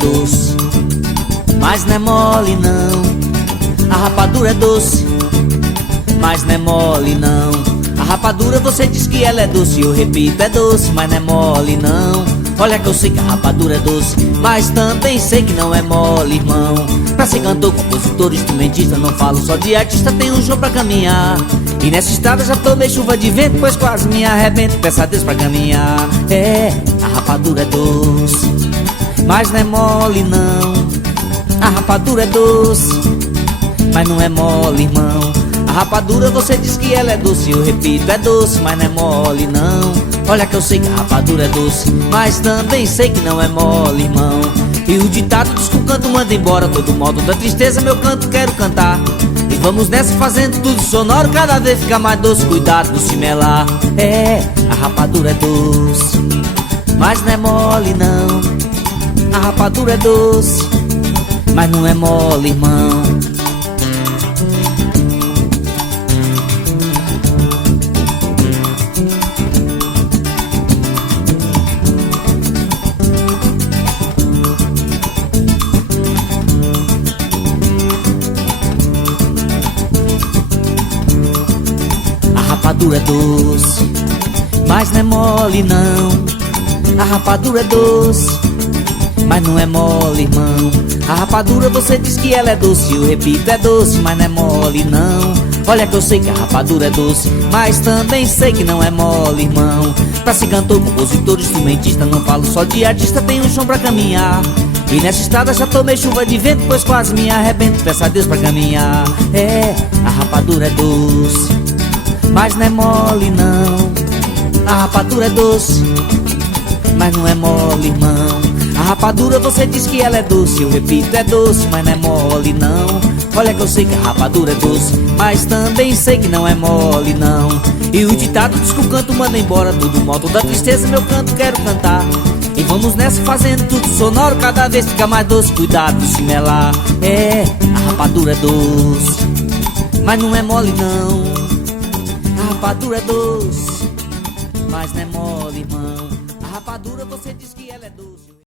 doce, mas não é mole não. A rapadura é doce, mas não é mole não. A rapadura você diz que ela é doce, eu repito, é doce, mas não é mole não. Olha que eu sei que a rapadura é doce, mas também sei que não é mole, irmão. Pra ser cantor, compositor, instrumentista, não falo só de artista, tem um show pra caminhar. E nessa estrada já tomei chuva de vento, pois quase me arrebento, peço a Deus pra caminhar. É, a rapadura é doce, mas não é mole não. A rapadura é doce, mas não é mole, irmão. A rapadura você diz que ela é doce, eu repito, é doce, mas não é mole não. Olha que eu sei que a rapadura é doce, mas também sei que não é mole, irmão. E o ditado diz que o canto manda embora todo modo da tristeza, meu canto quero cantar. E vamos nessa fazendo tudo sonoro, cada vez fica mais doce, cuidado do se melar. É, a rapadura é doce, mas não é mole não. A rapadura é doce, mas não é mole, irmão. A rapadura é doce, mas não é mole não. A rapadura é doce, mas não é mole, irmão. A rapadura você diz que ela é doce, eu repito, é doce, mas não é mole não. Olha que eu sei que a rapadura é doce, mas também sei que não é mole, irmão. Pra ser cantor, compositor, instrumentista, não falo só de artista, tem um chão pra caminhar. E nessa estrada já tomei chuva de vento, pois quase me arrebento, peço a Deus pra caminhar. É, a rapadura é doce, mas não é mole não. A rapadura é doce, mas não é mole, irmão. A rapadura você diz que ela é doce, eu repito, é doce, mas não é mole não. Olha que eu sei que a rapadura é doce, mas também sei que não é mole não. E o ditado diz que o canto manda embora todo modo da tristeza, meu canto quero cantar. E vamos nessa fazendo tudo sonoro, cada vez fica mais doce, cuidado do se melar. É, a rapadura é doce, mas não é mole não. A rapadura é doce, mas não é mole, irmão. A rapadura você diz que ela é doce.